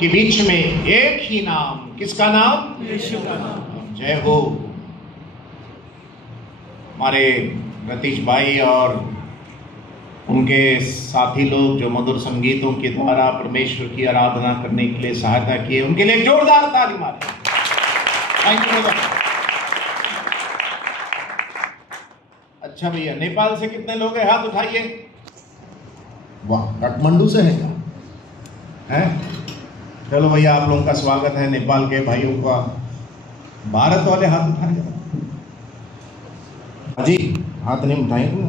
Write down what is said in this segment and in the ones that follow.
के बीच में एक ही नाम, किसका नाम? यीशु का नाम। जय हो। हमारे रतीश भाई और उनके साथी लोग जो मधुर संगीतों के द्वारा परमेश्वर की आराधना करने के लिए सहायता किए, उनके लिए जोरदार ताली मारें। Thank you. अच्छा भैया, नेपाल से कितने लोग हैं? हाथ उठाइए। वाह, काठमांडू से है क्या? हैं? चलो भैया, आप लोगों का स्वागत है। नेपाल के भाइयों का। भारत वाले हाथ उठाए जी, हाथ नहीं उठाएंगे।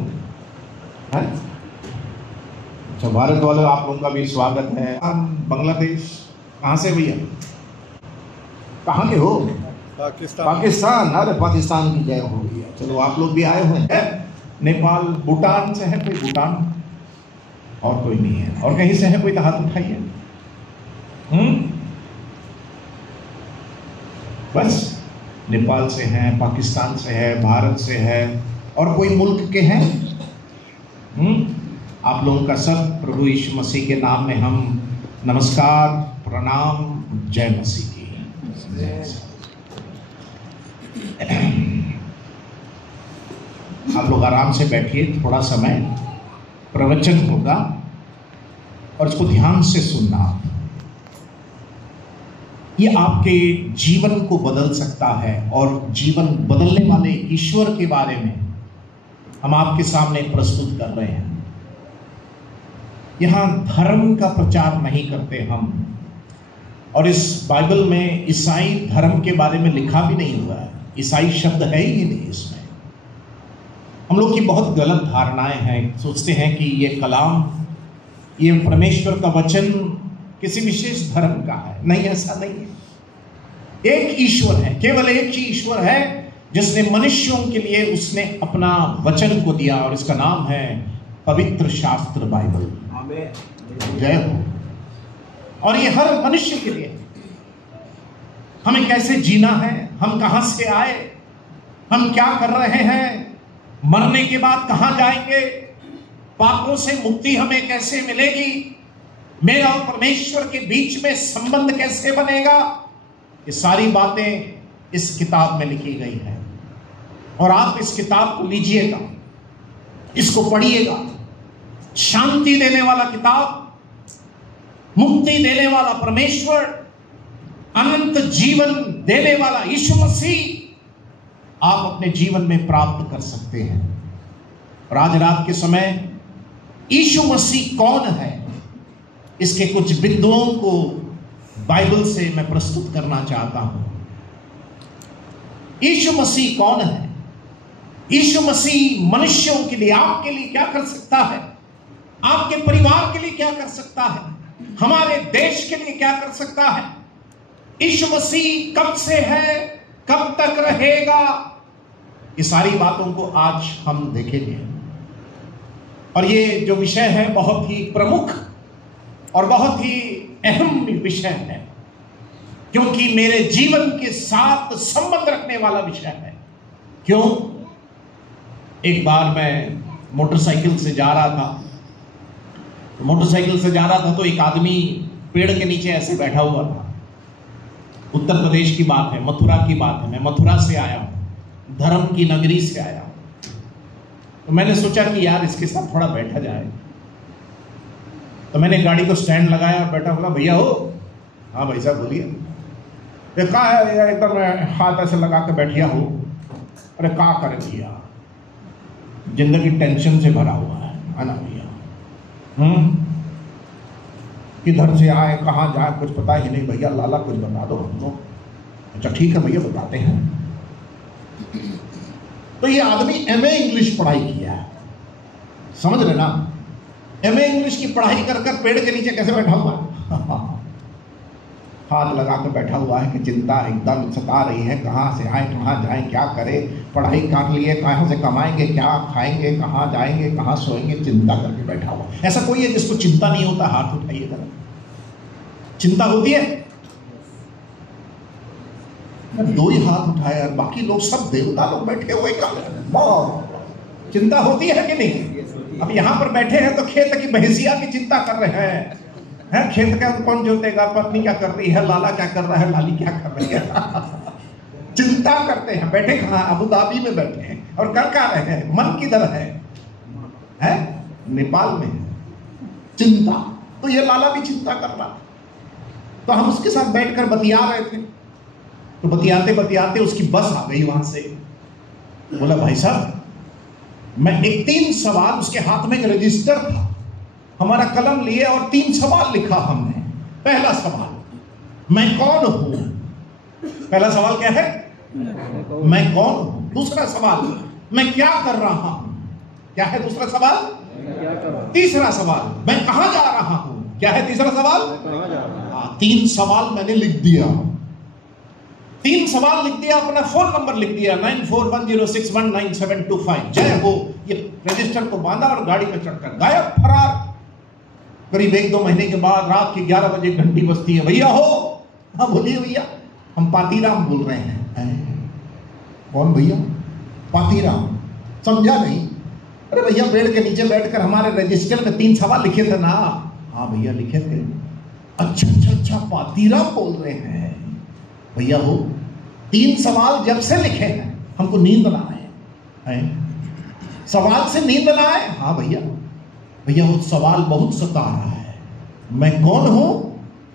अच्छा, भारत वाले आप लोगों का भी स्वागत है। बांग्लादेश कहाँ से भैया? कहाँ के हो? पाकिस्तान। अरे पाकिस्तान की जय हो भैया। चलो, आप लोग भी आए हुए हैं। नेपाल, भूटान से है कोई? भूटान और कोई नहीं है? और कहीं से है कोई? तो हाथ उठाइए। बस नेपाल से हैं, पाकिस्तान से है, भारत से है, और कोई मुल्क के हैं? आप लोगों का सब प्रभु यीशु मसीह के नाम में हम नमस्कार, प्रणाम, जय मसीह की। आप लोग आराम से बैठिए, थोड़ा समय प्रवचन होगा और इसको ध्यान से सुनना। ये आपके जीवन को बदल सकता है, और जीवन बदलने वाले ईश्वर के बारे में हम आपके सामने प्रस्तुत कर रहे हैं। यहां धर्म का प्रचार नहीं करते हम, और इस बाइबल में ईसाई धर्म के बारे में लिखा भी नहीं हुआ है। ईसाई शब्द है ही नहीं इसमें। हम लोग की बहुत गलत धारणाएं हैं। सोचते हैं कि ये कलाम, ये परमेश्वर का वचन किसी विशेष धर्म का है। नहीं, ऐसा नहीं है। एक ईश्वर है, केवल एक ही ईश्वर है जिसने मनुष्यों के लिए उसने अपना वचन को दिया, और इसका नाम है पवित्र शास्त्र बाइबल। जय हो। और ये हर मनुष्य के लिए हमें कैसे जीना है, हम कहां से आए, हम क्या कर रहे हैं, मरने के बाद कहां जाएंगे, पापों से मुक्ति हमें कैसे मिलेगी, मेरा और परमेश्वर के बीच में संबंध कैसे बनेगा, ये सारी बातें इस किताब में लिखी गई है। और आप इस किताब को लीजिएगा, इसको पढ़िएगा। शांति देने वाला किताब, मुक्ति देने वाला परमेश्वर, अनंत जीवन देने वाला यीशु मसीह आप अपने जीवन में प्राप्त कर सकते हैं। और आज रात के समय यीशु मसीह कौन है, इसके कुछ बिंदुओं को बाइबल से मैं प्रस्तुत करना चाहता हूं। यीशु मसीह कौन है? यीशु मसीह मनुष्यों के लिए, आपके लिए क्या कर सकता है, आपके परिवार के लिए क्या कर सकता है, हमारे देश के लिए क्या कर सकता है। यीशु मसीह कब से है, कब तक रहेगा, ये सारी बातों को आज हम देखेंगे। और ये जो विषय है बहुत ही प्रमुख और बहुत ही अहम विषय है, क्योंकि मेरे जीवन के साथ संबंध रखने वाला विषय है। क्यों? एक बार मैं मोटरसाइकिल से जा रहा था, तो एक आदमी पेड़ के नीचे ऐसे बैठा हुआ था। उत्तर प्रदेश की बात है, मथुरा की बात है। मैं मथुरा से आया हूं, धर्म की नगरी से आया हूं। तो मैंने सोचा कि यार इसके साथ थोड़ा बैठा जाए। तो मैंने गाड़ी को स्टैंड लगाया, बैठा, बोला भैया हो? हाँ भाई साहब बोलिए। कहा है? एकदम हाथ ऐसे लगा के बैठिया हो। अरे क्या करे भैया, जिंदगी टेंशन से भरा हुआ है ना भैया। किधर से आए, कहाँ जाए, कुछ पता ही नहीं भैया। लाला कुछ बता दो हमको। अच्छा ठीक है भैया, बताते हैं। तो ये आदमी एमए इंग्लिश पढ़ाई किया है, समझ रहे ना? एमए इंग्लिश की पढ़ाई कर कर पेड़ के नीचे कैसे बैठा हुआ है? हाथ लगा कर बैठा हुआ है कि चिंता एकदम सता रही है, कहाँ से आए, कहाँ जाएं, क्या करें, पढ़ाई कर लिए, कहाँ से कमाएंगे, क्या खाएंगे, कहाँ जाएंगे, कहाँ सोएंगे, चिंता करके बैठा हुआ। ऐसा कोई है जिसको चिंता नहीं होता? हाथ उठाइए जरा। चिंता होती है? दो ही हाथ उठाए और बाकी लोग सब देवता लोग बैठे हुए। चिंता होती है कि नहीं? अब यहां पर बैठे हैं तो खेत की भैंसिया की चिंता कर रहे हैं, है खेत का कौन जोतेगा, पत्नी क्या कर रही है, लाला क्या कर रहा है, लाली क्या कर रही है। चिंता करते हैं, बैठे कहाँ, अबू धाबी में बैठे हैं और कर क्या रहे हैं, मन किधर है नेपाल में चिंता। तो ये लाला भी चिंता कर रहा। तो हम उसके साथ बैठकर बतिया रहे थे, तो बतियाते बतियाते उसकी बस आ गई वहां से। बोला भाई साहब, मैं 3 सवाल, उसके हाथ में एक रजिस्टर था, हमारा कलम लिए और 3 सवाल लिखा हमने। पहला सवाल, मैं कौन हूं। पहला सवाल क्या है, मैं कौन हूं। दूसरा सवाल, मैं क्या कर रहा हूं। क्या है दूसरा सवाल। तीसरा सवाल, मैं कहां जा रहा हूं। क्या है तीसरा सवाल। 3 सवाल मैंने लिख दिया। 3 सवाल लिख दिया, अपना फोन नंबर लिख दिया 9410619725। जय हो। ये रजिस्टर को बांधा और गाड़ी में चढ़कर गायब, फरार। करीब 1-2 महीने के बाद रात के 11 बजे घंटी बजती है। भैया हो। हाँ बोलिए भैया, हम पातीराम बोल रहे हैं। कौन भैया। पातीराम, समझा नहीं। अरे भैया पेड़ के नीचे बैठकर हमारे रजिस्टर में 3 सवाल लिखे थे ना। हाँ भैया लिखे थे। अच्छा, पातीराम बोल रहे हैं। भैया हो, 3 सवाल जब से लिखे हैं हमको नींद ना आए। सवाल से नींद ना आए। हाँ भैया वो सवाल बहुत सता रहा है। मैं कौन हूं,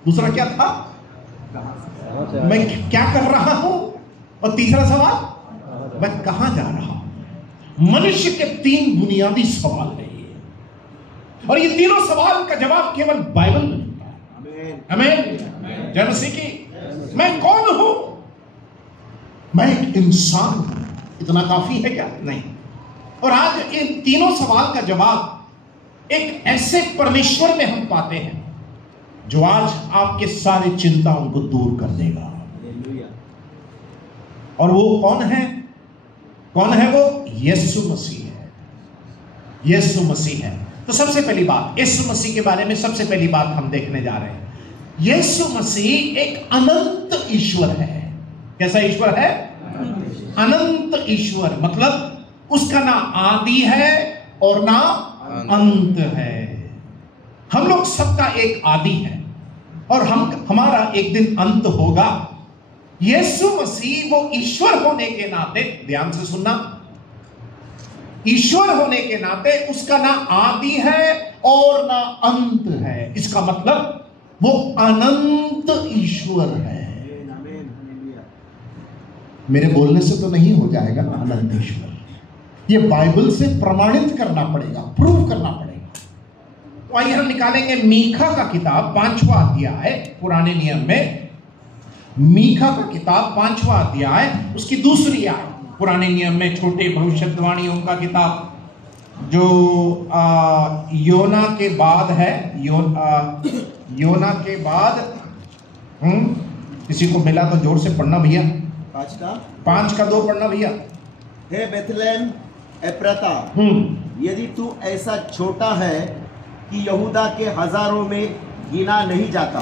दूसरा क्या था, मैं क्या कर रहा हूं, और तीसरा सवाल, मैं कहां जा रहा हूं। मनुष्य के 3 बुनियादी सवाल है ये, और ये तीनों सवाल का जवाब केवल बाइबल में मिलता है। आमीन। जय मसीह की। मैं कौन हूं, मैं एक इंसान हूं। इतना काफी है क्या? नहीं। और आज इन तीनों सवाल का जवाब एक ऐसे परमेश्वर में हम पाते हैं जो आज आपके सारे चिंताओं को दूर कर देगा। और वो कौन है? कौन है वो? यीशु मसीह है। यीशु मसीह है। तो सबसे पहली बात, यीशु मसीह के बारे में सबसे पहली बात हम देखने जा रहे हैं। यीशु मसीह एक अनंत ईश्वर है। कैसा ईश्वर है? अनंत ईश्वर। मतलब उसका ना आदि है और ना अंत है। हम लोग सबका एक आदि है और हमारा एक दिन अंत होगा। यीशु मसीह वो ईश्वर होने के नाते, ध्यान से सुनना, ईश्वर होने के नाते उसका ना आदि है और ना अंत है। इसका मतलब वो अनंत ईश्वर है। मेरे बोलने से तो नहीं हो जाएगा ना अनंत ईश्वर। ये बाइबल से प्रमाणित करना पड़ेगा, प्रूव करना पड़ेगा। तो आइए हम निकालेंगे मीखा का किताब 5वां अध्याय, पुराने नियम में मीखा का किताब 5वां अध्याय, उसकी दूसरी आयत। पुराने नियम में छोटे भविष्यवाणियों का किताब जो योना के बाद है। योना के बाद किसी को मिला तो जोर से पढ़ना भैया। 5 का 2 पढ़ना भैया। हे बेथलेहम एफ्राता, यदि तू ऐसा छोटा है कि यहूदा के हजारों में गिना नहीं जाता,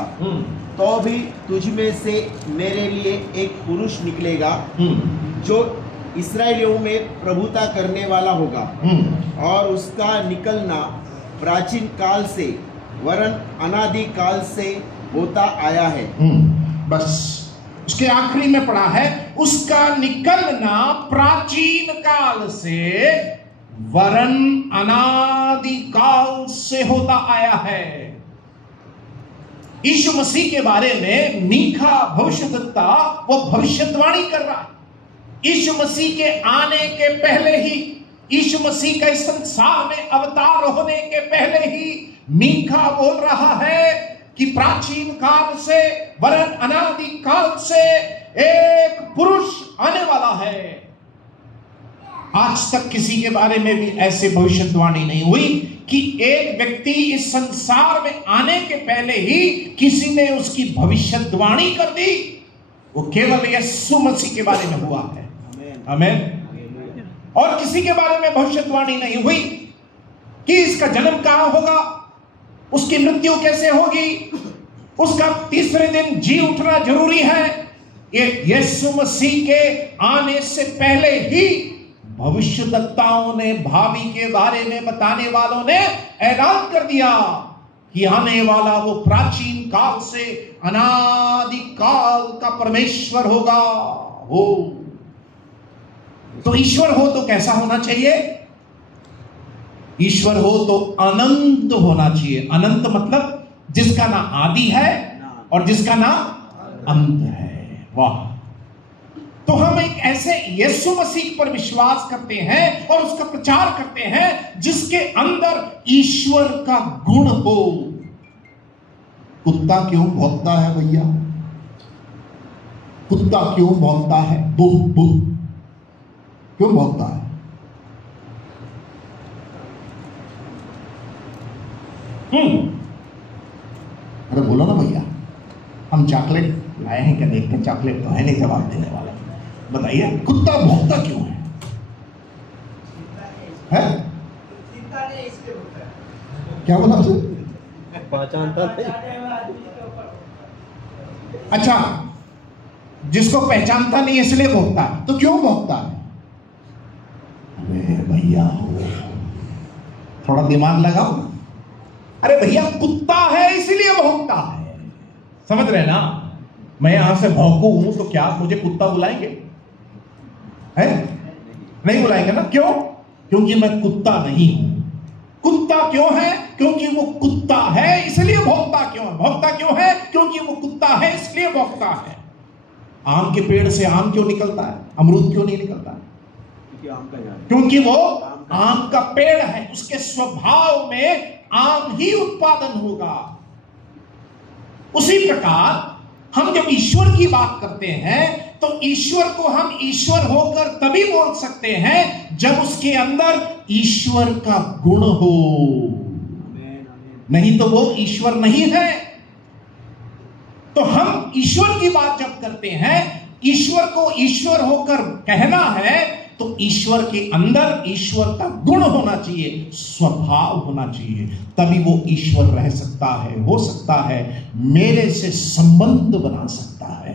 तो भी तुझ में से मेरे लिए एक पुरुष निकलेगा जो इस्राएलियों में प्रभुता करने वाला होगा, और उसका निकलना प्राचीन काल से वरन अनादि काल से होता आया है। बस उसके आखिरी में पढ़ा है, उसका निकलना प्राचीन काल से वरन अनादि काल से होता आया है। यीशु मसीह के बारे में मीखा भविष्यद्वक्ता वो भविष्यवाणी कर रहा है। यीशु मसीह के आने के पहले ही, यीशु मसीह का इस संसार में अवतार होने के पहले ही मीखा बोल रहा है कि प्राचीन काल से वरन अनादि काल से एक पुरुष आने वाला है। आज तक किसी के बारे में भी ऐसे भविष्यवाणी नहीं हुई कि एक व्यक्ति इस संसार में आने के पहले ही किसी ने उसकी भविष्यवाणी कर दी। वो केवल यीशु मसीह के बारे में हुआ है। आमीन। और किसी के बारे में भविष्यवाणी नहीं हुई कि इसका जन्म कहां होगा, उसकी मृत्यु कैसे होगी, उसका तीसरे दिन जी उठना जरूरी है। ये यीशु मसीह के आने से पहले ही भविष्यद्वक्ताओं ने, भावी के बारे में बताने वालों ने ऐलान कर दिया कि आने वाला वो प्राचीन काल से अनादि काल का परमेश्वर होगा। हो तो ईश्वर हो तो कैसा होना चाहिए? ईश्वर हो तो अनंत होना चाहिए। अनंत मतलब जिसका ना आदि है और जिसका ना अंत है। वाह! तो हम एक ऐसे यीशु मसीह पर विश्वास करते हैं और उसका प्रचार करते हैं जिसके अंदर ईश्वर का गुण हो। कुत्ता क्यों भौंकता है भैया? कुत्ता क्यों भौंकता है? बुह बुह क्यों भौंकता है? अरे बोलो ना भैया, हम चॉकलेट लाए हैं क्या? देखते हैं, चॉकलेट तो है नहीं जवाब देने वाला। बताइए कुत्ता भौंकता क्यों है? क्या बोला आपसे? पहचानता नहीं। अच्छा, जिसको पहचानता नहीं इसलिए भौंकता है। तो क्यों भौंकता है? अरे भैया थोड़ा दिमाग लगाओ। अरे भैया कुत्ता है इसलिए भौंकता है। समझ रहे ना? मैं यहां से भौंकूं तो क्या मुझे कुत्ता बुलाएंगे? है? नहीं बुलाएंगे ना। क्यों? क्योंकि मैं कुत्ता नहीं हूं। कुत्ता क्यों है? क्योंकि वो कुत्ता है इसलिए भौंकता क्यों है? भौंकता क्यों है? क्योंकि वो कुत्ता है इसलिए भौंकता है। आम के पेड़ से आम क्यों निकलता है? अमरूद क्यों नहीं निकलता? क्योंकि वो आम का पेड़ है। उसके स्वभाव में आम ही उत्पादन होगा। उसी प्रकार हम जब ईश्वर की बात करते हैं तो ईश्वर को हम ईश्वर होकर तभी बोल सकते हैं जब उसके अंदर ईश्वर का गुण हो। नहीं तो वो ईश्वर नहीं है। तो हम ईश्वर की बात जब करते हैं, ईश्वर को ईश्वर होकर कहना है तो ईश्वर के अंदर ईश्वर का गुण होना चाहिए, स्वभाव होना चाहिए, तभी वो ईश्वर रह सकता है, हो सकता है, मेरे से संबंध बना सकता है।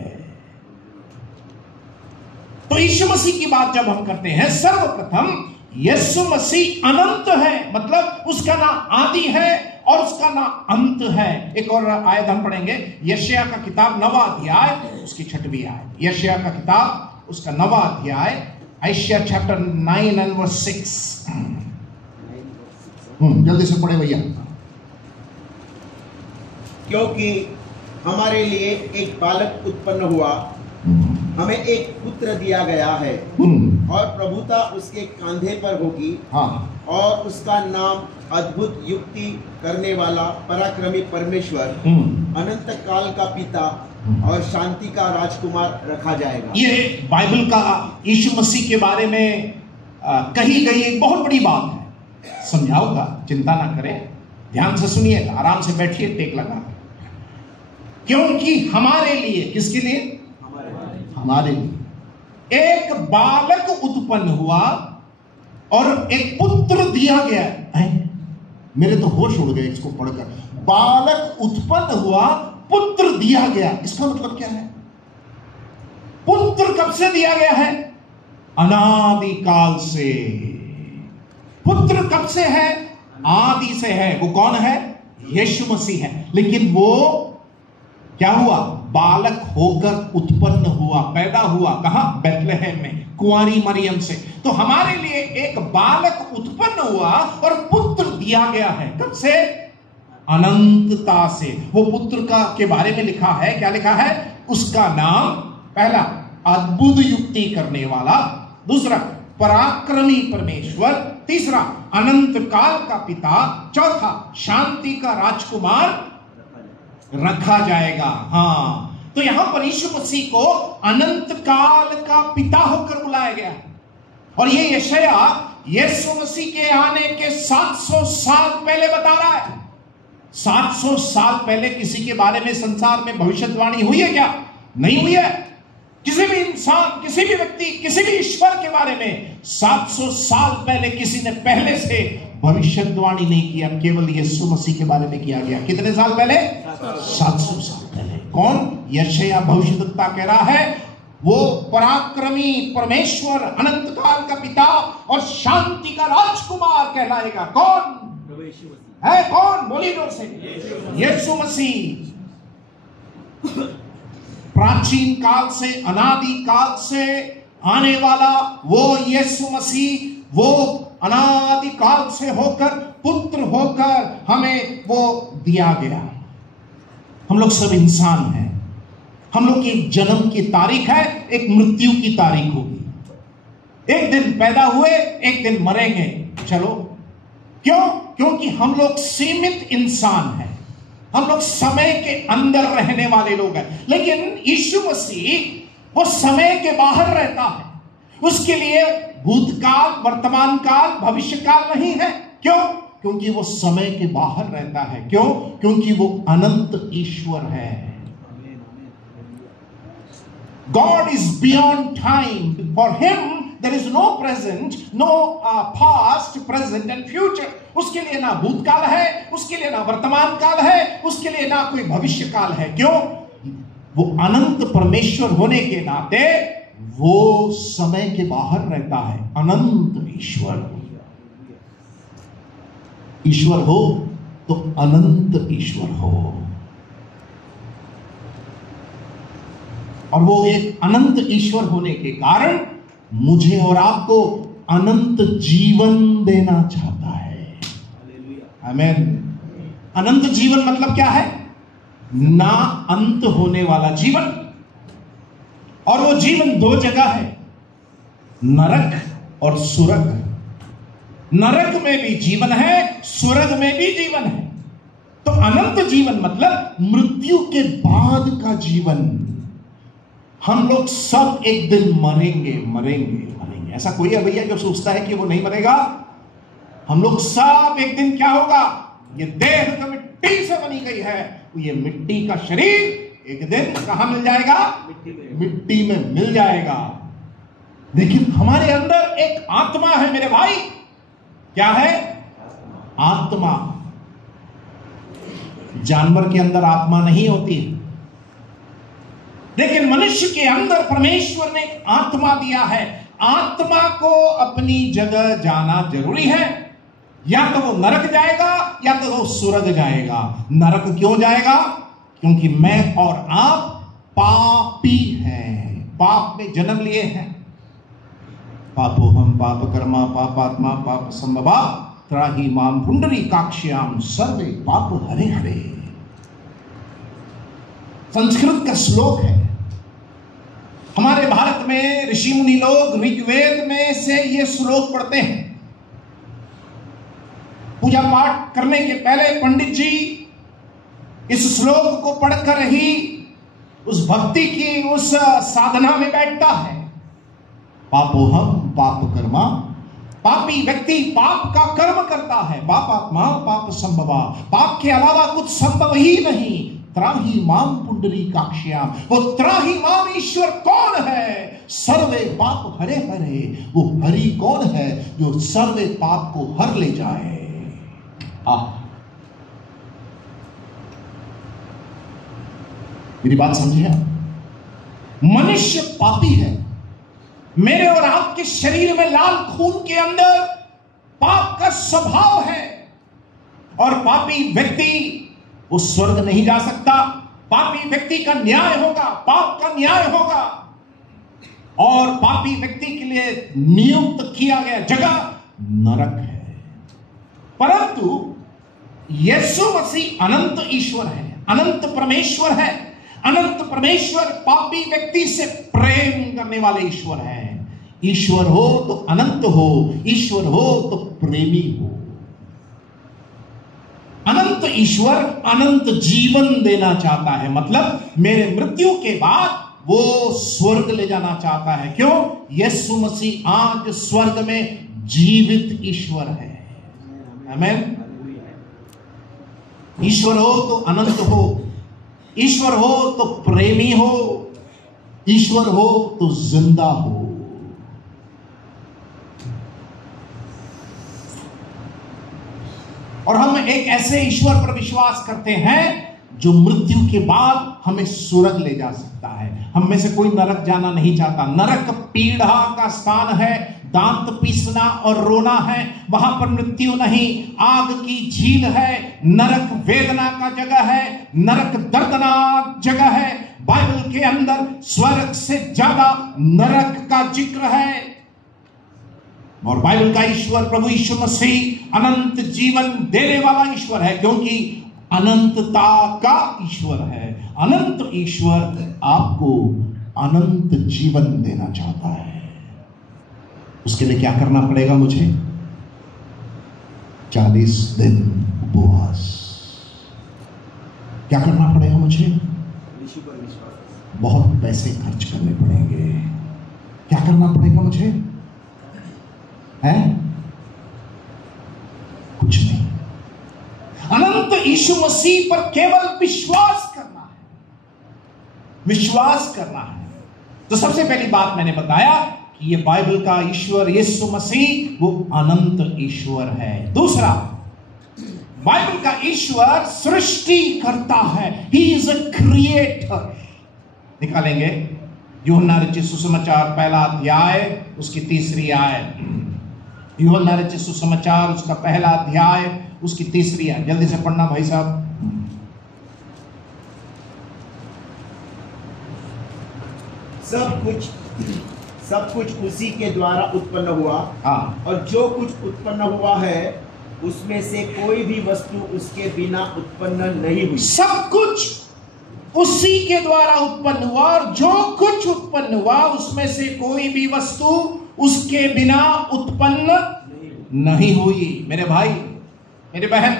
तो यीशु मसीह की बात जब हम करते हैं, सर्वप्रथम यीशु मसीह अनंत है, मतलब उसका ना आदि है और उसका ना अंत है। एक और आयत हम पढ़ेंगे, यशायाह का किताब 9वां अध्याय उसकी 6वीं आयत। यशायाह का किताब उसका 9वां अध्याय, Isaiah chapter 9 and verse 6। जल्दी से पढ़े भैया। क्योंकि हमारे लिए एक बालक उत्पन्न हुआ, हमें एक पुत्र दिया गया है और प्रभुता उसके कंधे पर होगी। हाँ। और उसका नाम अद्भुत युक्ति करने वाला, पराक्रमी परमेश्वर, अनंत काल का पिता और शांति का राजकुमार रखा जाएगा। ये बाइबल का यीशु मसीह के बारे में कही गई एक बहुत बड़ी बात है। समझाऊंगा, चिंता ना करें, ध्यान से सुनिएगा, आराम से बैठिए, टेक लगा। क्योंकि हमारे लिए, किसके लिए? हमारे लिए एक बालक उत्पन्न हुआ और एक पुत्र दिया गया है। मेरे तो होश उड़ गए इसको पढ़कर। बालक उत्पन्न हुआ, पुत्र दिया गया। इसका मतलब क्या है? पुत्र कब से दिया गया है? अनादि काल से। पुत्र कब से है? आदि से है। वो कौन है? यीशु मसीह है। लेकिन वो क्या हुआ? बालक होकर उत्पन्न हुआ, पैदा हुआ। कहां? बैतलहम में, कुंवारी मरियम से। तो हमारे लिए एक बालक उत्पन्न हुआ और पुत्र दिया गया है। कब से? अनंतता से। वो पुत्र का के बारे में लिखा है, क्या लिखा है? उसका नाम, पहला अद्भुत युक्ति करने वाला, दूसरा पराक्रमी परमेश्वर, तीसरा अनंत काल का पिता, चौथा शांति का राजकुमार रखा जाएगा। हाँ, तो यहां पर यीशु मसीह को अनंत काल का पिता होकर बुलाया गया है। और ये यशायाह यीशु मसीह के आने के 700 साल पहले बता रहा है। 700 साल पहले किसी के बारे में संसार में भविष्यवाणी हुई है क्या? नहीं हुई है। किसी भी इंसान, किसी भी व्यक्ति, किसी भी ईश्वर के बारे में 700 साल पहले किसी ने पहले से भविष्यवाणी नहीं किया। केवल यीशु मसीह के बारे में किया गया। कितने साल पहले? 700 साल पहले। कौन? यशायाह भविष्यद्वक्ता कह रहा है, वो पराक्रमी परमेश्वर, अनंत काल का पिता और शांति का राजकुमार कहलाएगा। कौन? है कौन? बोलिए जोर से, यीशु मसीह। प्राचीन काल से, अनादि काल से आने वाला वो यीशु मसीह, वो अनादि काल से होकर पुत्र होकर हमें वो दिया गया। हम लोग सब इंसान हैं। हम लोग की एक जन्म की तारीख है, एक मृत्यु की तारीख होगी। एक दिन पैदा हुए, एक दिन मरेंगे। चलो, क्यों? क्योंकि हम लोग सीमित इंसान हैं, हम लोग समय के अंदर रहने वाले लोग हैं। लेकिन यीशु मसीह वो समय के बाहर रहता है। उसके लिए भूतकाल, वर्तमान काल, भविष्य काल नहीं है। क्यों? क्योंकि वो समय के बाहर रहता है। क्यों? क्योंकि वो अनंत ईश्वर है। God is beyond time. For him there is no present, no past, present and future. उसके लिए ना भूतकाल है, उसके लिए ना वर्तमान काल है, उसके लिए ना कोई भविष्य काल है। क्यों? वो अनंत परमेश्वर होने के नाते वो समय के बाहर रहता है। अनंत ईश्वर। ईश्वर हो तो अनंत ईश्वर हो। और वो एक अनंत ईश्वर होने के कारण मुझे और आपको अनंत जीवन देना चाहता है। आमीन। अनंत जीवन मतलब क्या है? ना अंत होने वाला जीवन। और वो जीवन दो जगह है, नरक और स्वर्ग। नरक में भी जीवन है, स्वर्ग में भी जीवन है। तो अनंत जीवन मतलब मृत्यु के बाद का जीवन। हम लोग सब एक दिन मरेंगे, मरेंगे, मरेंगे। ऐसा कोई है भैया जो सोचता है कि वो नहीं मरेगा? हम लोग सब एक दिन क्या होगा? ये देह तो मिट्टी से बनी गई है, तो ये मिट्टी का शरीर एक दिन कहां मिल जाएगा? मिट्टी में मिल जाएगा। लेकिन हमारे अंदर एक आत्मा है मेरे भाई। क्या है? आत्मा। जानवर के अंदर आत्मा नहीं होती है, लेकिन मनुष्य के अंदर परमेश्वर ने आत्मा दिया है। आत्मा को अपनी जगह जाना जरूरी है। या तो वो नरक जाएगा या तो वो स्वर्ग जाएगा। नरक क्यों जाएगा? क्योंकि मैं और आप पापी हैं, पाप में जन्म लिए हैं। पापो हम पाप कर्मा पापात्मा पाप संभवा त्राहि माम पुंडरीकाक्ष्याम सर्वे पाप हरे हरे। संस्कृत का श्लोक है। हमारे भारत में ऋषि मुनि लोग ऋग्वेद में से ये श्लोक पढ़ते हैं। पूजा पाठ करने के पहले पंडित जी इस श्लोक को पढ़कर ही उस भक्ति की उस साधना में बैठता है। पापोहम पाप कर्मा, पापी व्यक्ति पाप का कर्म करता है। पापात्मा पाप संभवा, पाप के अलावा कुछ संभव ही नहीं। त्राहि माम पुंडरीकाक्ष्याम, वो त्राहि माम ईश्वर कौन है? सर्वे पाप हरे हरे। वो हरि कौन है जो सर्वे पाप को हर ले जाए? मेरी बात समझे आप? मनुष्य पापी है। मेरे और आपके शरीर में लाल खून के अंदर पाप का स्वभाव है। और पापी व्यक्ति वो स्वर्ग नहीं जा सकता। पापी व्यक्ति का न्याय होगा, पाप का न्याय होगा। और पापी व्यक्ति के लिए नियुक्त किया गया जगह नरक है। परंतु यीशु मसीह अनंत ईश्वर है, अनंत परमेश्वर है। अनंत परमेश्वर पापी व्यक्ति से प्रेम करने वाले ईश्वर है। ईश्वर हो तो अनंत हो, ईश्वर हो तो प्रेमी हो। अनंत ईश्वर अनंत जीवन देना चाहता है। मतलब मेरे मृत्यु के बाद वो स्वर्ग ले जाना चाहता है। क्यों? यीशु मसीह आज स्वर्ग में जीवित ईश्वर है। आमीन। ईश्वर हो तो अनंत हो, ईश्वर हो तो प्रेमी हो, ईश्वर हो तो जिंदा हो। और हम एक ऐसे ईश्वर पर विश्वास करते हैं जो मृत्यु के बाद हमें स्वर्ग ले जा सकता है। हम में से कोई नरक जाना नहीं चाहता। नरक पीड़ा का स्थान है, दांत पीसना और रोना है, वहां पर मृत्यु नहीं, आग की झील है, नरक वेदना का जगह है, नरक दर्दनाक जगह है। बाइबल के अंदर स्वर्ग से ज्यादा नरक का जिक्र है। और बाइबल का ईश्वर प्रभु यीशु मसीह अनंत जीवन देने वाला ईश्वर है, क्योंकि अनंतता का ईश्वर है। अनंत ईश्वर आपको अनंत जीवन देना चाहता है। उसके लिए क्या करना पड़ेगा मुझे? 40 दिन उपवास। क्या करना पड़ेगा मुझे? बहुत पैसे खर्च करने पड़ेंगे। क्या करना पड़ेगा मुझे? है कुछ नहीं, अनंत यीशु मसीह पर केवल विश्वास करना है, विश्वास करना है। तो सबसे पहली बात मैंने बताया कि ये बाइबल का ईश्वर यीशु मसीह वो अनंत ईश्वर है। दूसरा, बाइबल का ईश्वर सृष्टि करता है। He is a creator. निकालेंगे यूहन्ना रचित सुसमाचार पहला अध्याय उसकी 3री आयत। यूहन्ना रचित सुसमाचार उसका पहला अध्याय उसकी 3री आयत। जल्दी से पढ़ना भाई साहब। सब कुछ उसी के द्वारा उत्पन्न हुआ। हाँ। और जो कुछ उत्पन्न हुआ है उसमें से कोई भी वस्तु उसके बिना उत्पन्न नहीं हुई। सब कुछ उसी के द्वारा उत्पन्न हुआ और जो कुछ उत्पन्न हुआ उसमें से कोई भी वस्तु उसके बिना उत्पन्न नहीं हुई। मेरे भाई, मेरे बहन,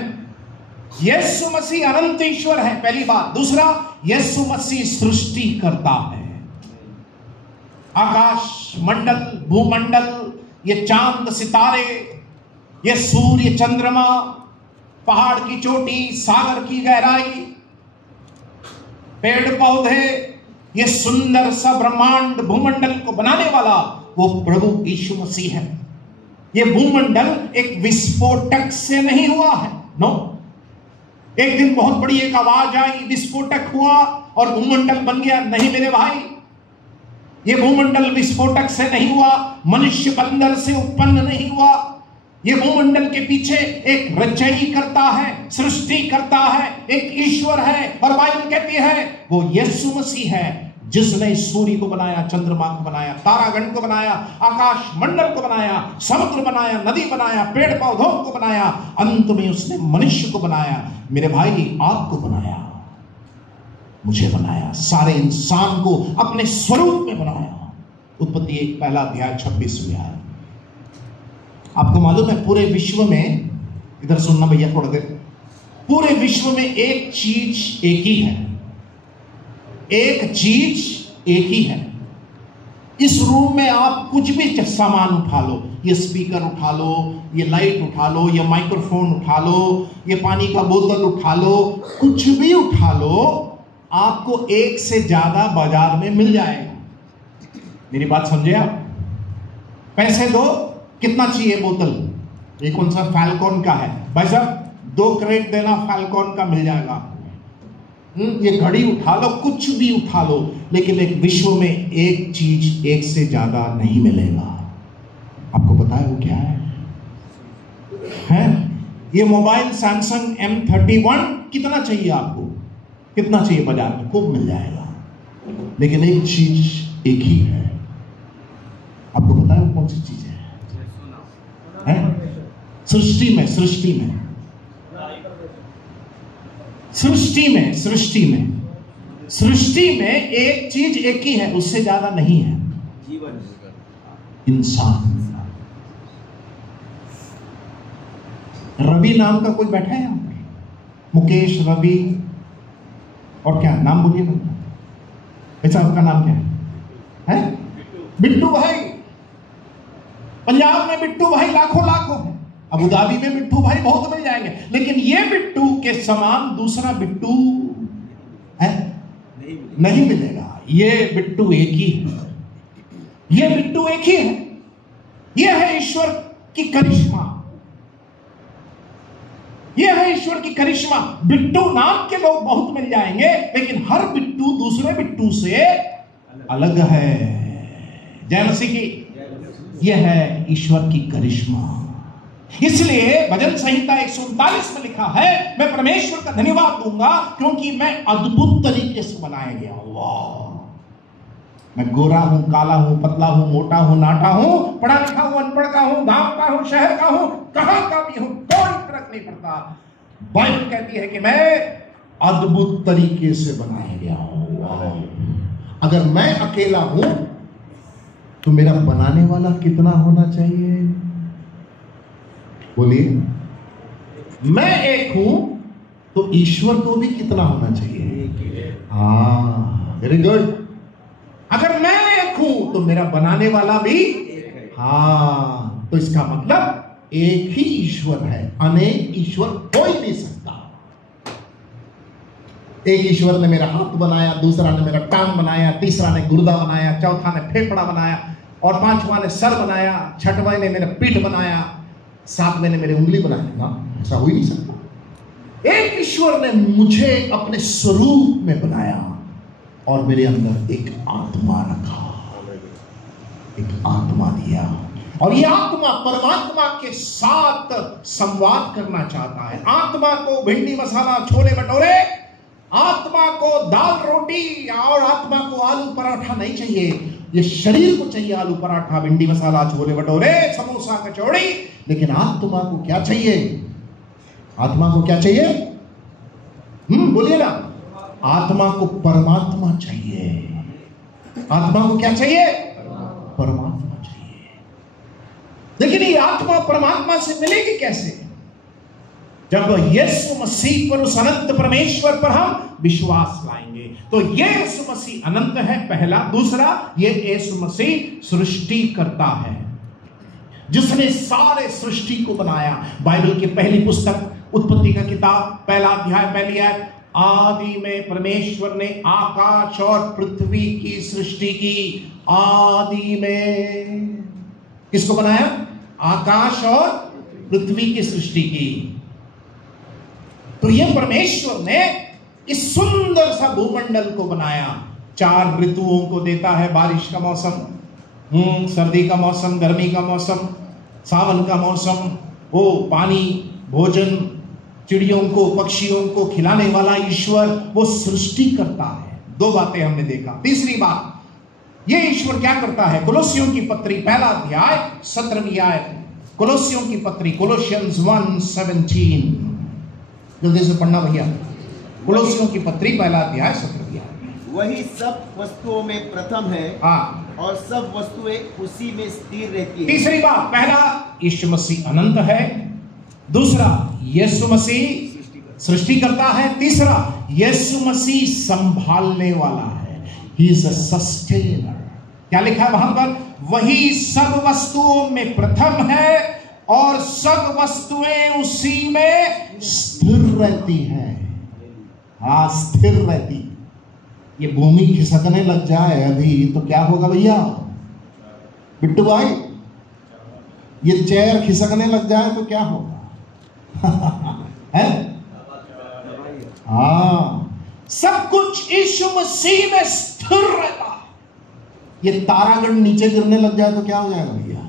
यीशु मसीह अनंत ईश्वर है, पहली बात। दूसरा, यीशु मसीह सृष्टि करता है। आकाश मंडल, भूमंडल, ये चांद सितारे, ये सूर्य चंद्रमा, पहाड़ की चोटी, सागर की गहराई, पेड़ पौधे, ये सुंदर सा ब्रह्मांड भूमंडल को बनाने वाला वो प्रभु यीशु मसीह है। ये भूमंडल एक विस्फोटक से नहीं हुआ है। नो, एक दिन बहुत बड़ी एक आवाज आई, विस्फोटक हुआ और भूमंडल बन गया। नहीं मेरे भाई, ये भूमंडल विस्फोटक से नहीं हुआ, मनुष्य बंदर से उत्पन्न नहीं हुआ। ये भूमंडल के पीछे एक रचयी करता है, सृष्टि करता है, एक ईश्वर है। और बाइबल कहती है वो यीशु मसीह है जिसने सूर्य को बनाया, चंद्रमा को बनाया, तारागण को बनाया, आकाश मंडल को बनाया, समुद्र बनाया, नदी बनाया, पेड़ पौधों को बनाया, अंत में उसने मनुष्य को बनाया। मेरे भाई, आपको बनाया, मुझे बनाया, सारे इंसान को अपने स्वरूप में बनाया। उत्पत्ति 1 पहला अध्याय 26वीं आयत। आपको मालूम है पूरे विश्व में, इधर सुनना भैया थोड़ा देर, पूरे विश्व में एक चीज एक ही है। एक चीज एक ही है। इस रूम में आप कुछ भी सामान उठा लो, ये स्पीकर उठा लो, ये लाइट उठा लो, ये माइक्रोफोन उठा लो, ये पानी का बोतल उठा लो, कुछ भी उठा लो, आपको एक से ज्यादा बाजार में मिल जाएगा। मेरी बात समझे आप? पैसे दो, कितना चाहिए बोतल? ये कौन सा फैल्कॉन का है भाई साहब, 2 क्रेट देना, फैल्कॉन का मिल जाएगा। ये घड़ी उठा लो, कुछ भी उठा लो, लेकिन एक विश्व में एक चीज एक से ज्यादा नहीं मिलेगा। आपको पता है वो क्या है? ये मोबाइल सैमसंग M31 कितना चाहिए आपको? कितना चाहिए बाजार में? खूब मिल जाएगा, लेकिन एक चीज एक ही है। आपको पता है वो कौन सी चीज है? सृष्टि में, सृष्टि में, सृष्टि में, सृष्टि में, सृष्टि में एक चीज एक ही है, उससे ज्यादा नहीं है। जीवन, इंसान। रवि नाम का कोई बैठा है यहां पर? मुकेश, रवि, और क्या नाम बोलिए ना, ऐसा आपका नाम क्या है? बिट्टू भाई। पंजाब में बिट्टू भाई लाखों लाखों है, अबू धाबी में बिट्टू भाई बहुत मिल जाएंगे, लेकिन ये बिट्टू के समान दूसरा बिट्टू है नहीं मिलेगा। ये बिट्टू एक ही है, ये बिट्टू एक ही है। ये है ईश्वर की करिश्मा, ये है ईश्वर की करिश्मा। बिट्टू नाम के लोग बहुत मिल जाएंगे, लेकिन हर बिट्टू दूसरे बिट्टू से अलग है। जय मसीह की। यह है ईश्वर की करिश्मा। इसलिए भजन संहिता 139 में लिखा है, मैं परमेश्वर का धन्यवाद दूंगा क्योंकि मैं अद्भुत तरीके से बनाया गया हूं। वाह, मैं गोरा हूं, काला हूं, पतला हूं, मोटा हूं, नाटा हूं, पढ़ा लिखा हूं, अनपढ़ का हूं, गांव का हूं, शहर का हूं, कहां का भी हूं, कोई फर्क नहीं पड़ता। बाइबल कहती है कि मैं अद्भुत तरीके से बनाया गया हूं। अगर मैं अकेला हूं तो मेरा बनाने वाला कितना होना चाहिए? बोलिए, मैं एक हूं तो ईश्वर को भी कितना होना चाहिए? हाँ, वेरी गुड। अगर मैं एक हूं तो मेरा बनाने वाला भी एक है। हाँ, तो इसका मतलब एक ही ईश्वर है, अनेक ईश्वर कोई नहीं सकता। एक ईश्वर ने मेरा हाथ बनाया, दूसरा ने मेरा टांग बनाया, तीसरा ने गुर्दा बनाया, चौथा ने फेफड़ा बनाया, और पांचवा ने सर बनाया, छठवां ने मेरा पीठ बनाया, सातवें ने मेरी उंगली बनाया। ना, ऐसा हो ही नहीं सकता। एक ईश्वर ने मुझे अपने स्वरूप में बनाया और मेरे अंदर एक आत्मा रखा, एक आत्मा दिया, और ये आत्मा परमात्मा के साथ संवाद करना चाहता है। आत्मा को भिंडी मसाला छोले भटूरे, आत्मा को दाल रोटी, और आत्मा को आलू पराठा नहीं चाहिए। ये शरीर को चाहिए आलू पराठा, भिंडी मसाला, छोले भटूरे, समोसा, कचौड़ी, लेकिन आत्मा को क्या चाहिए? आत्मा को क्या चाहिए? बोलिए ना। आत्मा को परमात्मा चाहिए। आत्मा को क्या चाहिए? परमात्मा चाहिए। लेकिन ये आत्मा परमात्मा से मिलेगी कैसे? जब यीशु मसीह पर, उस अनंत परमेश्वर पर हम विश्वास लाएंगे। तो यीशु मसीह अनंत है, पहला। दूसरा, ये यीशु मसीह सृष्टि करता है, जिसने सारे सृष्टि को बनाया। बाइबल की पहली पुस्तक उत्पत्ति का किताब, पहला अध्याय, पहली आयत, आदि में परमेश्वर ने आकाश और पृथ्वी की सृष्टि की। आदि में किसको बनाया? आकाश और पृथ्वी की सृष्टि की। तो यह परमेश्वर ने इस सुंदर सा भूमंडल को बनाया। 4 ऋतुओं को देता है, बारिश का मौसम, सर्दी का मौसम, गर्मी का मौसम, सावन का मौसम, वो पानी, भोजन, चिड़ियों को, पक्षियों को खिलाने वाला ईश्वर, वो सृष्टि करता है। 2 बातें हमने देखा। तीसरी बात, ये ईश्वर क्या करता है? कोलोसियों की पत्री, पहला अध्याय, 17वीं आयत। कोलोसियों की पत्री, कोलोसियंस 1:17, जल्दी से पढ़ना भैया। कोलोसियों की पत्री, पहला अध्याय, 17वीं आयत। वही सब वस्तुओं में प्रथम है, हाँ, और सब वस्तुएं उसी में स्थिर रहती है। तीसरी बात, पहला, यीशु मसीह अनंत है। दूसरा, यीशु मसीह सृष्टि करता है। तीसरा, यीशु मसीह संभालने वाला है। He is a sustainer. क्या लिखा है वहां पर? वही सब वस्तुओं में प्रथम है और सब वस्तुएं उसी में स्थिर रहती हैं। हाँ, स्थिर रहती। ये भूमि खिसकने लग जाए अभी तो क्या होगा भैया? बिट्टू भाई, ये चेयर खिसकने लग जाए तो क्या होगा? है? हाँ, सब कुछ यीशु मसीह में स्थिर रहता है। ये तारागढ़ नीचे गिरने लग जाए तो क्या हो जाएगा भैया?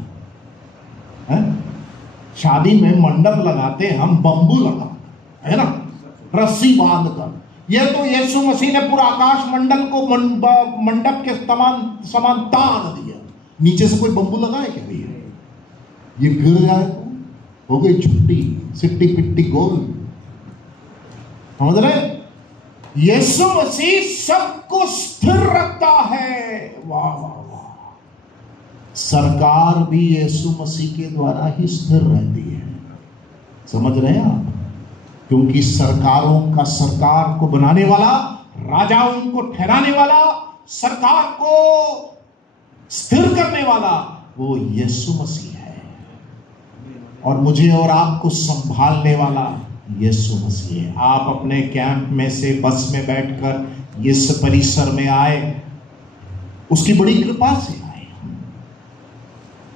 शादी में मंडप लगाते हैं हम, बंबू लगाते है ना, रस्सी बांध कर। ये तो यीशु मसीह ने पूरा आकाश मंडल को मंडप के समान तान दिया। नीचे से कोई बंबू लगाए क्या भैया? ये गिर जाए तो हो गई छुट्टी, सिट्टी पिट्टी गोल। समझ रहे? यीशु मसीह सबको स्थिर रखता है। वाह वाह वाह। सरकार भी यीशु मसीह के द्वारा ही स्थिर रहती है। समझ रहे हैं आप? क्योंकि सरकारों का, सरकार को बनाने वाला, राजाओं को ठहराने वाला, सरकार को स्थिर करने वाला, वो यीशु मसीह है। और मुझे और आपको संभालने वाला यीशु मसीह है। आप अपने कैंप में से बस में बैठकर इस परिसर में आए, उसकी बड़ी कृपा से आए।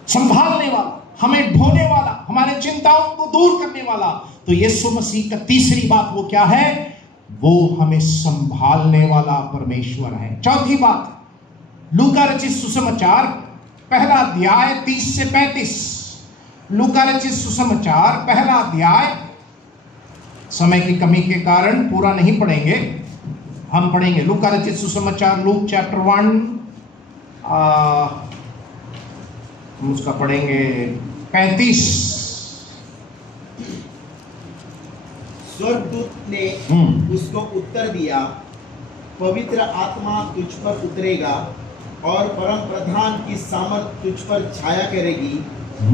संभालने वाला, हमें ढोने वाला, हमारे चिंताओं को दूर करने वाला। तो यीशु मसीह का तीसरी बात वो क्या है? वो हमें संभालने वाला परमेश्वर है। चौथी बात, लूका रचित सुसमाचार पहला अध्याय 30 से 35। लूका रचित सुसमाचार पहला अध्याय, समय की कमी के कारण पूरा नहीं पढ़ेंगे, हम पढ़ेंगे लूका रचित सुसमाचार, लूक चैप्टर 1, हम उसका पढ़ेंगे 35। स्वर्गदूत ने उसको उत्तर दिया, पवित्र आत्मा तुझ पर उतरेगा और परम प्रधान की सामर्थ तुझ पर छाया करेगी,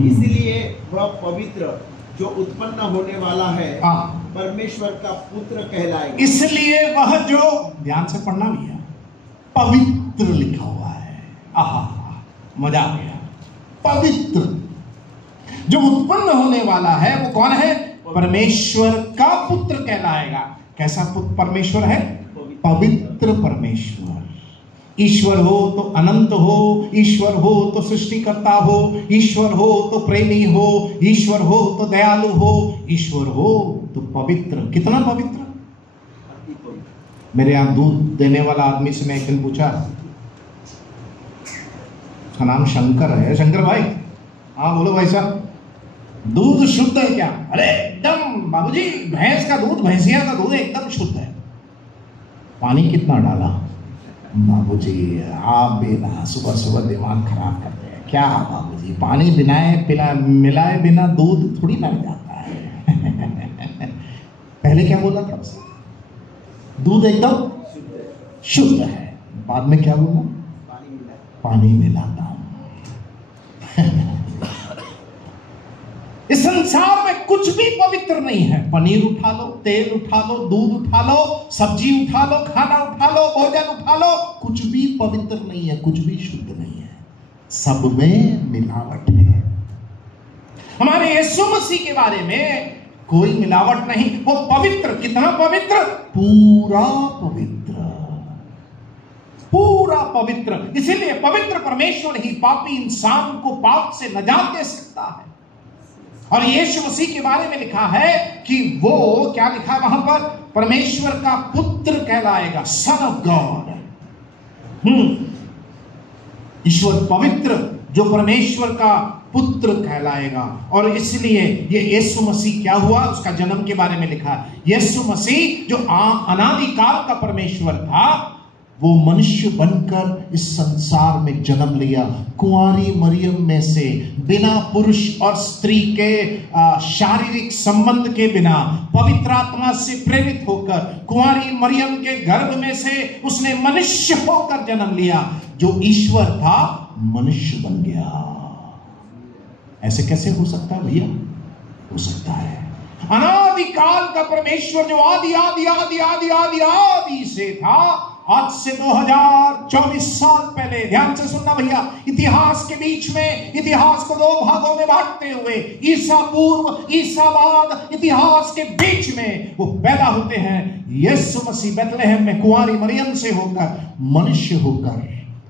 इसलिए वह पवित्र जो उत्पन्न होने वाला है परमेश्वर का पुत्र कहलाएगा। इसलिए वह जो, ध्यान से पढ़ना भी है, पवित्र लिखा हुआ है। आहा, मजा आ गया। पवित्र जो उत्पन्न होने वाला है वो कौन है? परमेश्वर का पुत्र कहलाएगा। कैसा पुत्र परमेश्वर है? पवित्र परमेश्वर। ईश्वर हो तो अनंत हो, ईश्वर हो तो सृष्टिकर्ता हो, ईश्वर हो तो प्रेमी हो, ईश्वर हो तो दयालु हो, ईश्वर हो तो पवित्र। कितना पवित्र? मेरे यहां दूध देने वाला आदमी से मैं एक दिन पूछा, उसका नाम शंकर है। शंकर भाई, हाँ बोलो भाई साहब, दूध शुद्ध है क्या? अरे एकदम बाबूजी, भैंस का दूध, भैंसिया का दूध एकदम शुद्ध है। पानी कितना डाला? बाबूजी आप भी ना सुबह सुबह दिमाग खराब करते हैं क्या बाबूजी, पानी मिलाए बिना दूध थोड़ी बन जाता है। पहले क्या बोला था? दूध एकदम शुद्ध है। बाद में क्या बोला? पानी मिलाता हूं। इस संसार में कुछ भी पवित्र नहीं है। पनीर उठा लो, तेल उठा लो, दूध उठा लो, सब्जी उठा लो, खाना उठा लो, भोजन उठा लो, कुछ भी पवित्र नहीं है, कुछ भी शुद्ध नहीं है, सब में मिलावट है। हमारे यीशु मसीह के बारे में कोई मिलावट नहीं, वो पवित्र। कितना पवित्र? पूरा पवित्र, पूरा पवित्र। इसीलिए पवित्र परमेश्वर ही पापी इंसान को पाप से नजात दे सकता है। और यीशु मसीह के बारे में लिखा है कि वो, क्या लिखा है वहां पर? परमेश्वर का पुत्र कहलाएगा, सन ऑफ गॉड। ईश्वर पवित्र जो परमेश्वर का पुत्र कहलाएगा। और इसलिए ये यीशु मसीह क्या हुआ, उसका जन्म के बारे में लिखा है। यीशु मसीह जो अनादिकाल का परमेश्वर था, वो मनुष्य बनकर इस संसार में जन्म लिया। कुंवारी मरियम में से, बिना पुरुष और स्त्री के शारीरिक संबंध के बिना, पवित्र आत्मा से प्रेरित होकर कुंवारी मरियम के गर्भ में से उसने मनुष्य होकर जन्म लिया। जो ईश्वर था मनुष्य बन गया। ऐसे कैसे हो सकता है भैया? हो सकता है। अनादिकाल का परमेश्वर जो आदि आदि आदि आदि आदि आदि से था, आज से 2024 साल पहले, ध्यान से सुनना भैया, इतिहास के बीच में, इतिहास को दो भागों में बांटते हुए, ईसा पूर्व ईसा बाद, इतिहास के बीच में वो पैदा होते हैं। यीशु मसीह बेथलेहम में कुंवारी मरियम से होकर, मनुष्य होकर,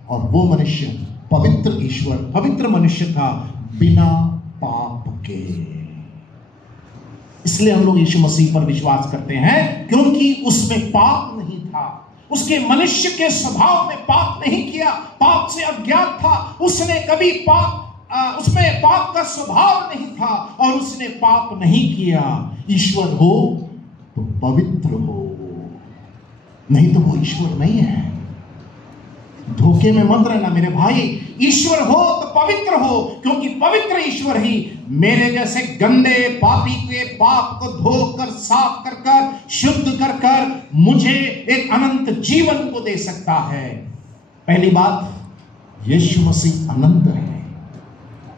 और वो मनुष्य पवित्र ईश्वर, पवित्र मनुष्य था, बिना पाप के। इसलिए हम लोग यीशु मसीह पर विश्वास करते हैं, क्योंकि उसमें पाप नहीं था। उसके मनुष्य के स्वभाव में पाप नहीं किया, पाप से अज्ञात था। उसने कभी उसमें पाप का स्वभाव नहीं था और उसने पाप नहीं किया। ईश्वर हो तो पवित्र हो, नहीं तो वो ईश्वर नहीं है। धोखे में मत रहना मेरे भाई। ईश्वर हो तो पवित्र हो, क्योंकि पवित्र ईश्वर ही मेरे जैसे गंदे पापी के पाप को धोकर, साफ कर कर, शुद्ध कर कर मुझे एक अनंत जीवन को दे सकता है। पहली बात, यीशु मसीह अनंत है।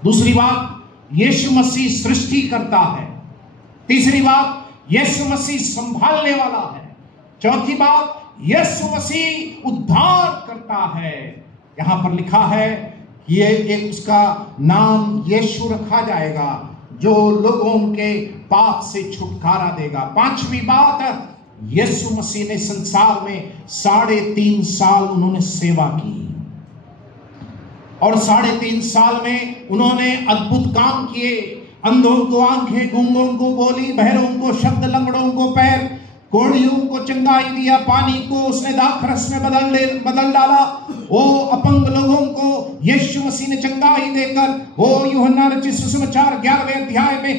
दूसरी बात, यीशु मसीह सृष्टि करता है। तीसरी बात, यीशु मसीह संभालने वाला है। चौथी बात, यीशु मसीह उद्धार करता है। यहां पर लिखा है ये एक उसका नाम यीशु रखा जाएगा, जो लोगों के पाप से छुटकारा देगा। पांचवी बात, यीशु मसीह ने संसार में 3.5 साल उन्होंने सेवा की, और 3.5 साल में उन्होंने अद्भुत काम किए। अंधों को आंखें, गूंगों को बोली, बहरों को शब्द, लंगड़ों को पैर, कोढ़ियों को चंगाई दिया, पानी को उसने दाखरस में बदल डाला। वो अपंग लोगों को यीशु मसीह ने चंगाई देकर, ओ यूहन्ना रचित सुसमाचार 11वें अध्याय में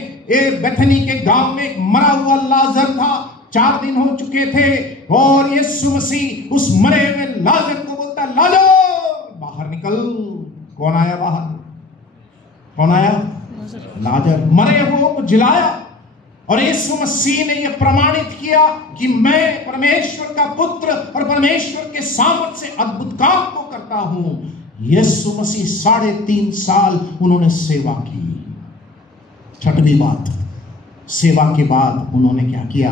बेथनी के गांव में एक मरा हुआ लाजर था, 4 दिन हो चुके थे, और यीशु मसीह उस मरे हुए लाजर को बोलता, लाजर बाहर निकल। कौन आया बाहर? कौन आया? लाजर। मरे हुए को जिलाया, और यीशु मसीह ने यह प्रमाणित किया कि मैं परमेश्वर का पुत्र और परमेश्वर के सामर्थ्य से अद्भुत काम को करता हूं। यीशु मसीह 3.5 साल उन्होंने सेवा की। छठवीं बात, सेवा के बाद उन्होंने क्या किया?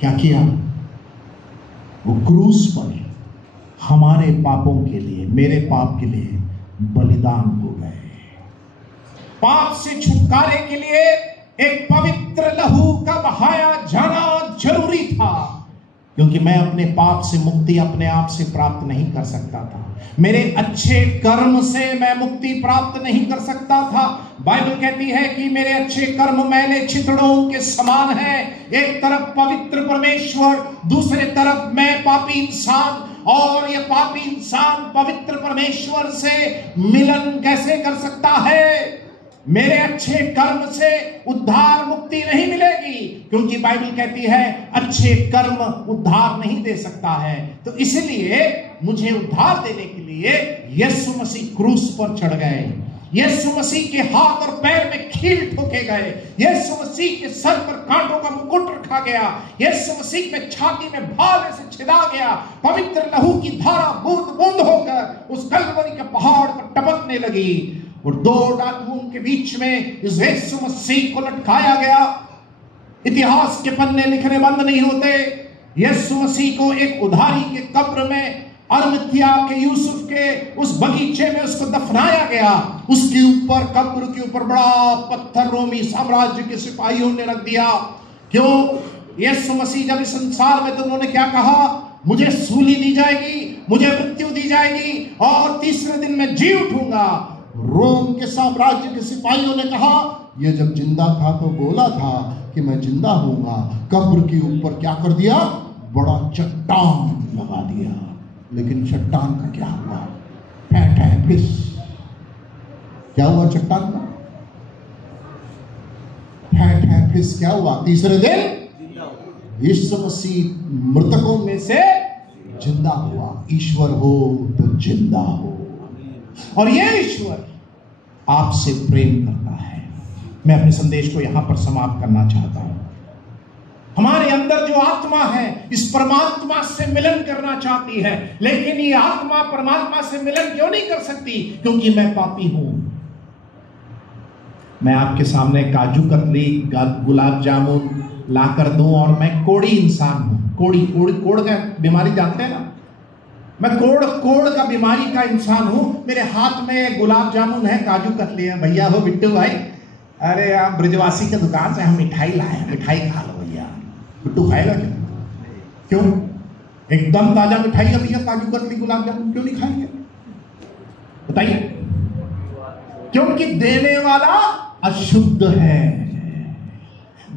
क्या किया? वो क्रूस पर हमारे पापों के लिए, मेरे पाप के लिए बलिदान हो गए। पाप से छुटकारे के लिए एक पवित्र लहू का बहाया जाना जरूरी था, क्योंकि मैं अपने पाप से मुक्ति अपने आप से प्राप्त नहीं कर सकता था। मेरे अच्छे कर्म से मैं मुक्ति प्राप्त नहीं कर सकता था। बाइबल कहती है कि मेरे अच्छे कर्म मैले चिथड़ों के समान है। एक तरफ पवित्र परमेश्वर, दूसरे तरफ मैं पापी इंसान, और ये पापी इंसान पवित्र परमेश्वर से मिलन कैसे कर सकता है? मेरे अच्छे कर्म से उद्धार मुक्ति नहीं मिलेगी, क्योंकि बाइबल कहती है अच्छे कर्म उद्धार नहीं दे सकता है। तो इसलिए मुझे उद्धार देने के लिए यीशु मसीह क्रूस पर चढ़ गए। यीशु मसीह के हाथ और पैर में कील ठोके गए। यीशु मसीह के सर पर कांटों का मुकुट रखा गया। यीशु मसीह में छाती में भाले से छिदा गया। पवित्र लहू की धारा बूंद बूंद होकर उस कलवरी के पहाड़ पर टपकने लगी, और 2 डाकुओं के बीच में इस यीशु मसीह को लटकाया गया। इतिहास के पन्ने लिखने बंद नहीं होते। यीशु मसीह को एक उधारी के कब्र में, अरमतिया के यूसुफ के उस बगीचे में उसको दफनाया गया। उसके ऊपर, कब्र के ऊपर बड़ा पत्थर रोमी साम्राज्य के सिपाहियों ने रख दिया। क्यों? यीशु मसीह जब इस संसार में, तो उन्होंने क्या कहा? मुझे सूली दी जाएगी, मुझे मृत्यु दी जाएगी, और तीसरे दिन मैं जी उठूंगा। रोम के साम्राज्य के सिपाहियों ने कहा, यह जब जिंदा था तो बोला था कि मैं जिंदा होऊंगा। कब्र के ऊपर क्या कर दिया? बड़ा चट्टान लगा दिया। लेकिन चट्टान का क्या हुआ? ठह ठह फिस। क्या हुआ चट्टान का? ठह ठह फिस। क्या हुआ? तीसरे दिन यीशु मसीह मृतकों में से जिंदा हुआ। ईश्वर हो तो जिंदा हो, और यह ईश्वर आपसे प्रेम करता है। मैं अपने संदेश को यहां पर समाप्त करना चाहता हूं। हमारे अंदर जो आत्मा है, इस परमात्मा से मिलन करना चाहती है, लेकिन ये आत्मा परमात्मा से मिलन क्यों नहीं कर सकती? क्योंकि मैं पापी हूं। मैं आपके सामने काजू कतली, गुलाब जामुन ला कर दूं, और मैं कोड़ी इंसान हूं। कोड़ का बीमारी जानते हैं ना? मैं कोड़ का बीमारी का इंसान हूं। मेरे हाथ में गुलाब जामुन है, काजू कतली है। भैया हो बिट्टू भाई, अरे आप ब्रिजवासी के दुकान से हम मिठाई लाए हैं, मिठाई खा लो भैया। बिट्टू खाएगा क्या? क्यों? एकदम ताजा मिठाई है भैया, काजू कतली गुलाब जामुन, क्यों नहीं खाएंगे? बताइए। क्योंकि देने वाला अशुद्ध है।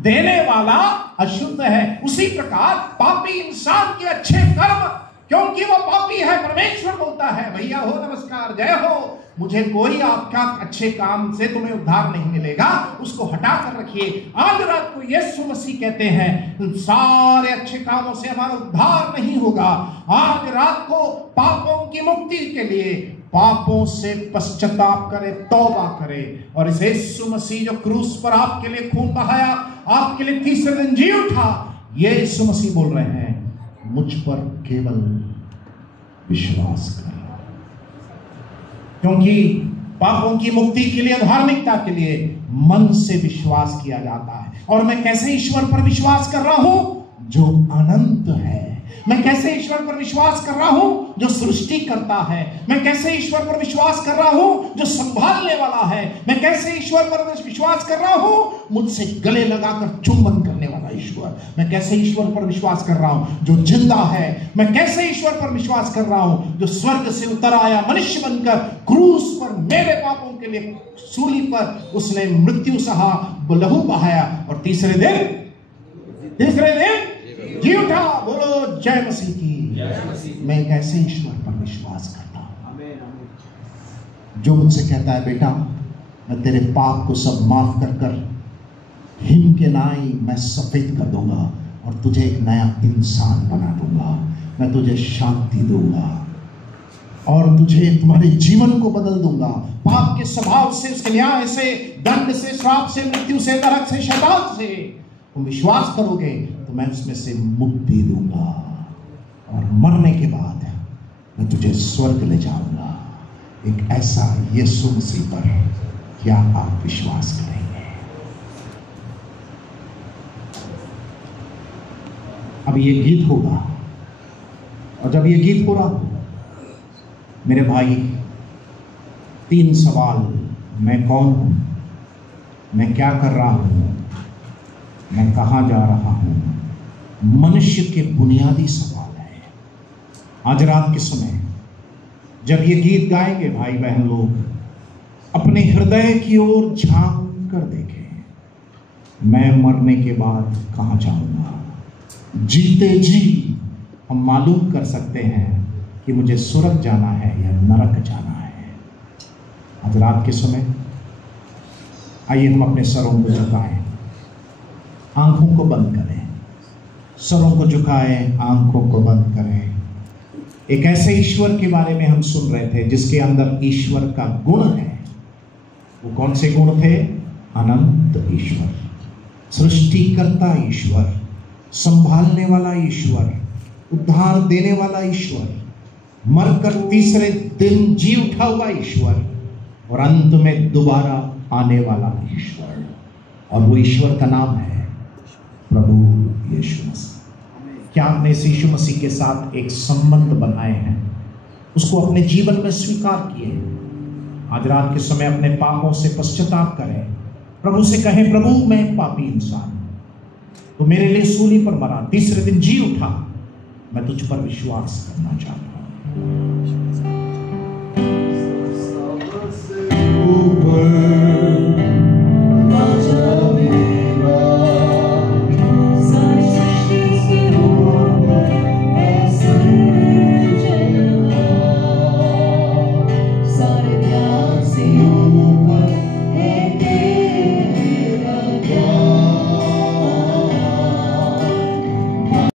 देने वाला अशुद्ध है। उसी प्रकार पापी इंसान के अच्छे कर्म, क्योंकि वो पापी है, परमेश्वर बोलता है, भैया हो नमस्कार, जय हो, मुझे कोई आपका अच्छे काम से तुम्हें उद्धार नहीं मिलेगा, उसको हटा कर रखिए। आज रात को यीशु मसीह कहते हैं, सारे अच्छे कामों से हमारा उद्धार नहीं होगा। आज रात को पापों की मुक्ति के लिए पापों से पश्चाताप करे, तौबा करे, और इस यीशु मसीह जो क्रूस पर आपके लिए खून बहाया, आपके लिए तीसरे दिन जी उठा, ये यीशु मसीह बोल रहे हैं, मुझ पर केवल विश्वास कर। क्योंकि पापों की मुक्ति के लिए, धार्मिकता के लिए मन से विश्वास किया जाता है। और मैं कैसे ईश्वर पर विश्वास कर रहा हूं? जो अनंत है। मैं कैसे ईश्वर पर विश्वास कर रहा हूं? जो सृष्टि करता है। मैं कैसे ईश्वर पर विश्वास कर रहा हूं? जो संभालने वाला है। मैं कैसे ईश्वर पर विश्वास कर रहा हूं? मुझसे गले लगाकर चुंबन करने वाला ईश्वर। मैं कैसे ईश्वर पर विश्वास कर रहा हूं? जो जिंदा है। मैं कैसे ईश्वर पर विश्वास कर रहा हूं? जो स्वर्ग से उतर आया मनुष्य बनकर, क्रूस पर मेरे पापों के लिए सूली पर उसने मृत्यु सहा, लहू बहाया, और तीसरे दिन जी उठा। बोलो जय मसीह की। मैं कैसे ईश्वर पर विश्वास करता हूं? जो मुझसे कहता है बेटा मैं तेरे पाप को सब माफ कर कर हिम के नाई मैं सफेद कर दूंगा और तुझे एक नया इंसान बना दूंगा, मैं तुझे शांति दूंगा और तुझे तुम्हारे जीवन को बदल दूंगा, पाप के स्वभाव से, उसके न्याय से, दंड से, श्राप से, मृत्यु से, नरक से, शैतान से तुम विश्वास करोगे तो मैं उसमें से मुक्ति दूंगा और मरने के बाद मैं तुझे स्वर्ग ले जाऊंगा। एक ऐसा यीशु मसीह पर क्या आप विश्वास करेंगे? अब ये गीत होगा और जब ये गीत हो रहा हो मेरे भाई, 3 सवाल, मैं कौन हूं, मैं क्या कर रहा हूं, मैं कहां जा रहा हूं, मनुष्य के बुनियादी सवाल है। आज रात के समय जब ये गीत गाएंगे भाई बहन लोग, अपने हृदय की ओर झांक कर देखें, मैं मरने के बाद कहां जाऊंगा। जीते जी हम मालूम कर सकते हैं कि मुझे स्वर्ग जाना है या नरक जाना है। आज रात के समय आइए हम अपने सरों को झुकाएं, आंखों को बंद करें, सरों को झुकाएं, आंखों को बंद करें। एक ऐसे ईश्वर के बारे में हम सुन रहे थे जिसके अंदर ईश्वर का गुण है। वो कौन से गुण थे? अनंत ईश्वर, सृष्टिकर्ता ईश्वर, संभालने वाला ईश्वर, उद्धार देने वाला ईश्वर, मरकर तीसरे दिन जी उठा हुआ ईश्वर और अंत में दोबारा आने वाला ईश्वर। और वो ईश्वर का नाम है प्रभु यीशु मसीह। क्या आपने इस यीशु मसीह के साथ एक संबंध बनाए हैं? उसको अपने जीवन में स्वीकार किए? आज रात के समय अपने पापों से पश्चाताप करें, प्रभु से कहें, प्रभु मैं एक पापी इंसान, तो मेरे लिए सूली पर मरा, तीसरे दिन जी उठा, मैं तुझ पर विश्वास करना चाहता हूं।